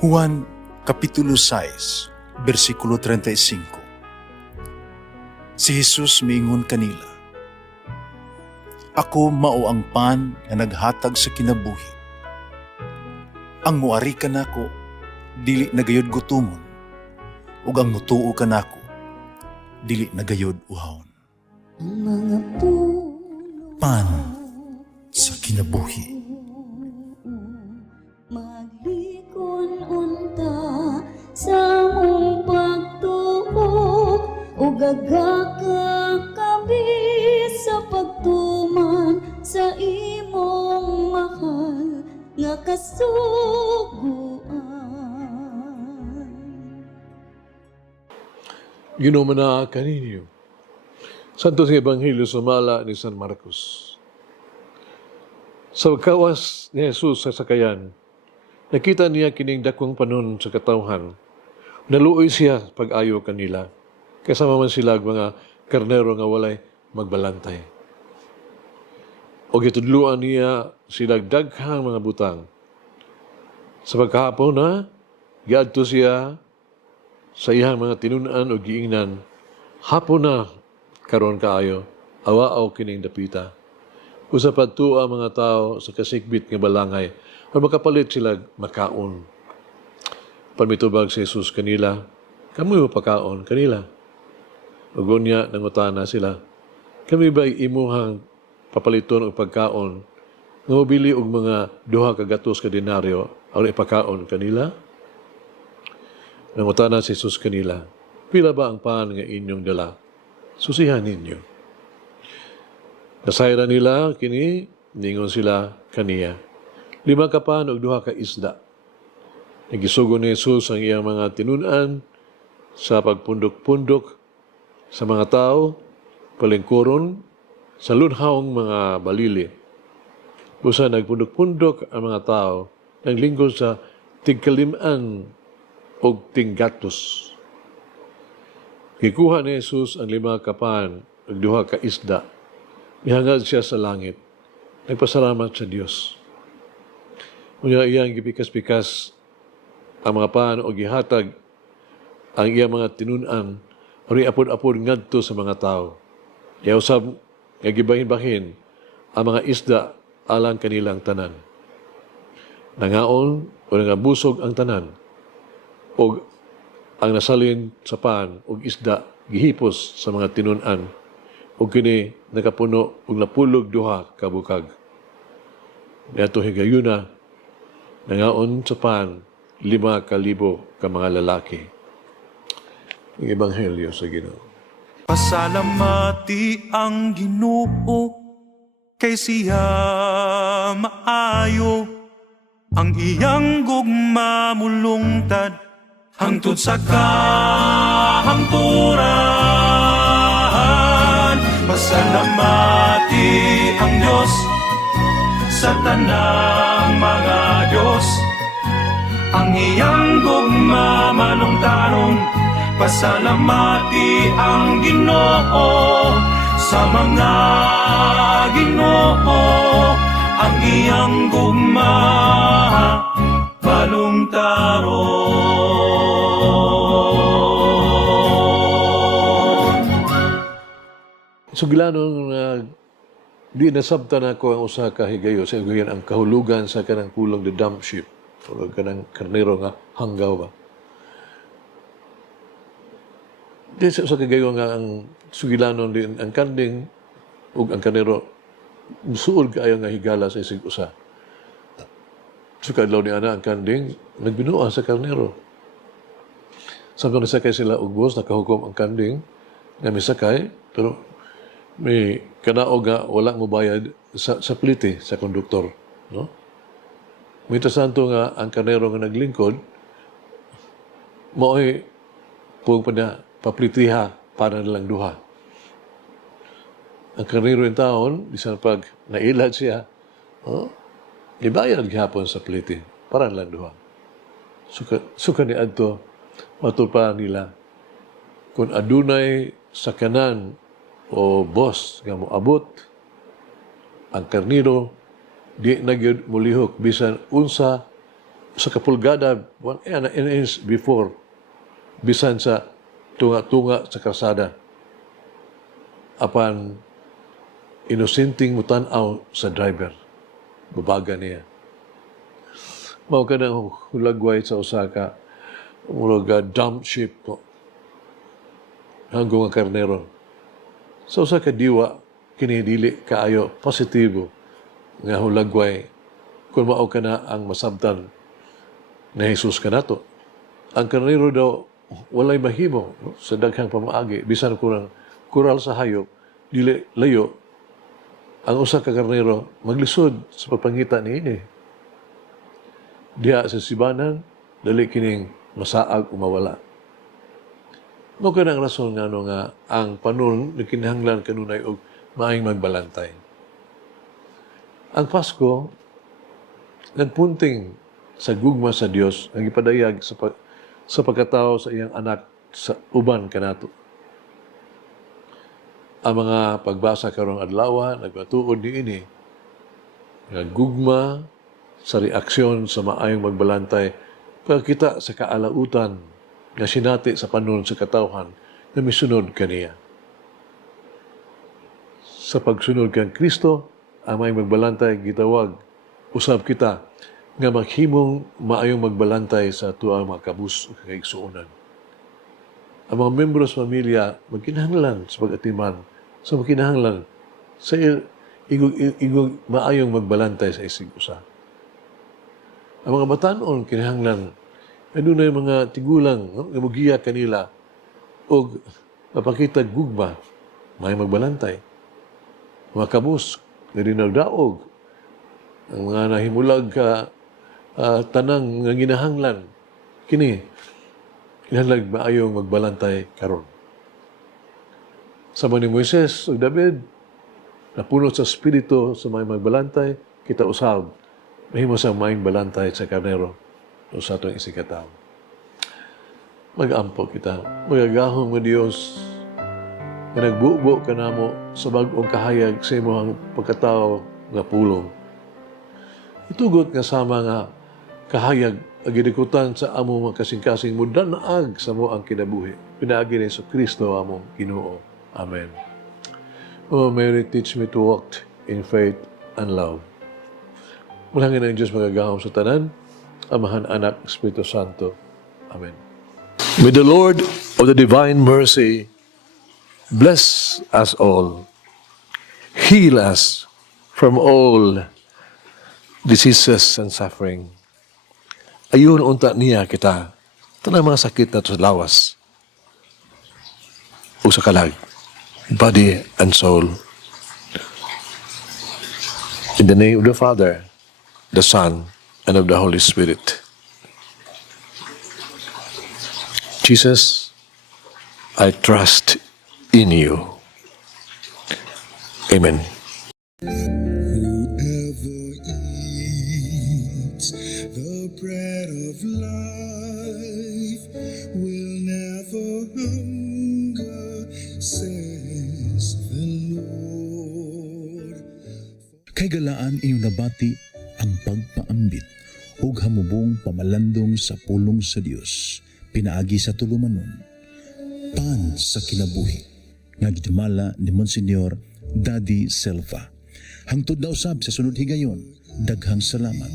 Juan Kapitulo 6, versikulo 35. Si Jesus miingon kanila, "Ako mao ang pan nga naghatag sa kinabuhi. Ang muari kanako dili nagayod gutomon, ug ang mutuo kanako dili nagayod uhawon." Ang mga puno Pan sa kinabuhi. maglikon unta sa mong pagtuo ug gagaka kami sa pagtuman sa imong mahal nga kasuguan. Ginumana kaninyo. Santo sa Ebanghelyo sumala ni San Marcos. Sa kawas ni Jesus sa sakayan, nakita niya kining dakong panon sa katawhan. Naluoy siya pag-ayo kanila. Kasama man sila mga karnero nga walay magbalantay. O gitudluan niya sila daghang mga butang. Sa pagkahapon na, giadto siya sa iyang mga tinunan o giingnan, hapon na karon kaayo, awaaw kining dapita. Usa padtua mga tao sa kasikbit nga balangay, o makapalit sila makaon. Pamitubag si Jesus kanila, kamoy mo pakaon kanila. Ugon niya nangutana sila, kami ba'y imuhang papaliton og pagkaon, nga mobili og mga 2 ka gatos ka denaryo, aron ipakaon kanila? Nangutana si Jesus kanila, pila ba ang pan nga inyong dala? Susihan ninyo. Nasayra nila, kini, ningon sila kaniya. 5 ka pan o 2 ka isda. Nagisugo ni Jesus ang iyang mga tinunan sa pagpundok-pundok sa mga tao, palingkuron, sa lunhawng mga balili. Busa nagpundok-pundok ang mga tao, naglingkod sa tigkaliman o tinggatos. Gikuha ni Jesus ang 5 ka pan ug 2 ka isda. Mihangad siya sa langit. Nagpasalamat sa Dios. Unya iyang gipikas-pikas ang mga pan o gihatag ang iyang mga tinunan o apod-apod ngadto sa mga tao. Iya usab nga gibahin-bahin ang mga isda alang kanilang tanan. Nangaon o nangabusog ang tanan o ang nasalin sa pan o isda gihipos sa mga tinunan o kini nakapuno o napulog 2 ka bukag. Dato higayuna, nangaon sa pan 5,000 ka mga lalaki. Ang Ebanghelyo sa Ginoo. Pasalamati ang Ginoo kay siya maayo, ang iyang gugma mulungtad hangtod sa kahangturan. Pasalamati ang Diyos sa tanang mga Diyos, ang iyang gugma malungtaron. Pasalamati ang Ginoo sa mga Ginoo, ang iyang gugma balungtaron. Suglanon nga di nasabtan ako ang usa ka higayo sa higayon ang kahulugan sa kanang kulong the dump ship o kanang karnero nga hanggaw ba. Di sa kagayo nga ang sugilanon din ang kanding ug ang karnero musuod kaayo nga higala sa isig usa. So kadlaw ni ana ang kanding nagbinuang sa karnero. Samtang nisakay sila og bus, nakahukom ang kanding nga misakay, pero may kanaog nga walang mobayad sa plite sa konduktor, no? Mita santo nga ang karnero nga naglingkod mao'y pug pa na paplitiha para nilang 2. Ang karnero in taon, bisan pag nailad siya, ibayad gihapon sa plite para nilang 2. Suka ni adto matulpa nila kung adunay sakanan o boss nga moabot ang karnero di nagyud mulihok bisan unsa sa kapulgada 1 inch before bisan sa tunga-tunga sa kalsada apan inusinting mutanaw sa driver babaga niya mao ka nang hulagway sa Osaka mulaga dump ship po hanggang ang karnero sa usa ka diwa kini dili kaayo positibo nga hulagway kung mao ka na ang masabtan na Jesus ka nato. Ang karnero daw walay mahimo no? Sa daghang pamaagi bisan kurang kural sa hayop dili layo ang usa ka karnero maglisod sa pagpangita niini. Diha sa sibanan dali kining masaag o mawala. Mao ka ang rason nga no nga ang panon kinahanglan kanunay og maayong magbalantay. Ang Pasko nagpunting sa gugma sa Dios ang ipadayag sa pagkatao sa iyang anak sa uban kanato. Ang mga pagbasa karong adlaw nagmatuod niini nga gugma sa reaksyon sa maayong magbalantay pagkita sa kaalautan nga sinati sa panon sa katawhan na misunod kaniya. Sa pagsunod kang Kristo, ang maayong magbalantay gitawag usab kita nga maghimong maayong magbalantay sa tuang mga kabus o kaigsuonan. Ang mga membro sa pamilya magkinahanglan sa pag-atiman, sa magkinahanglan sa igong maayong magbalantay sa isig usa. Ang mga batanon kinahanglan ano na yung mga tigulang nga mugiya kanila o mapakita gugma maayong magbalantay. Mga kabus nga dinagdaog ang mga nahimulag ka tanang nga ginahanglan kini kinahanglan maayong magbalantay karon. Sama ni Moises ug David napuno sa espiritu sa may magbalantay kita usab mahimo sa maayong balantay sa karnero o sa atong isikataw. Mag-ampo kita magagahom nga Dios nga nagbubo ka namo sa bag-ong kahayag sa imong pagkatao nga pulong. Itugot nga sama nga kahayag agidikutan sa among mga kasing-kasing mudanaag sa mo ang kinabuhi. Pinaagi ni Kristo among Ginoo. Amen. Oh Mary, teach me to walk in faith and love. Mulangin ang Diyos magagahom sa tanan, Amahan, Anak, Espiritu Santo. Amen. May the Lord of the divine mercy bless us all, heal us from all diseases and suffering. Ayun unta niya kita, tanang mga sakit na to sa lawas, o sa kalag, body and soul. In the name of the Father, the Son, and of the Holy Spirit. Jesus, I trust in you. Amen. The bread of life will never hunger, says the Lord. Kay galaan inyong nabati ang pagpaambit ug hamubong pamalandong sa pulong sa Dios pinaagi sa tulumanon. Pan sa kinabuhi nga gidumala ni Monsignor Daddy Selva. Hangtod na usab sa sunod higayon, daghang salamat.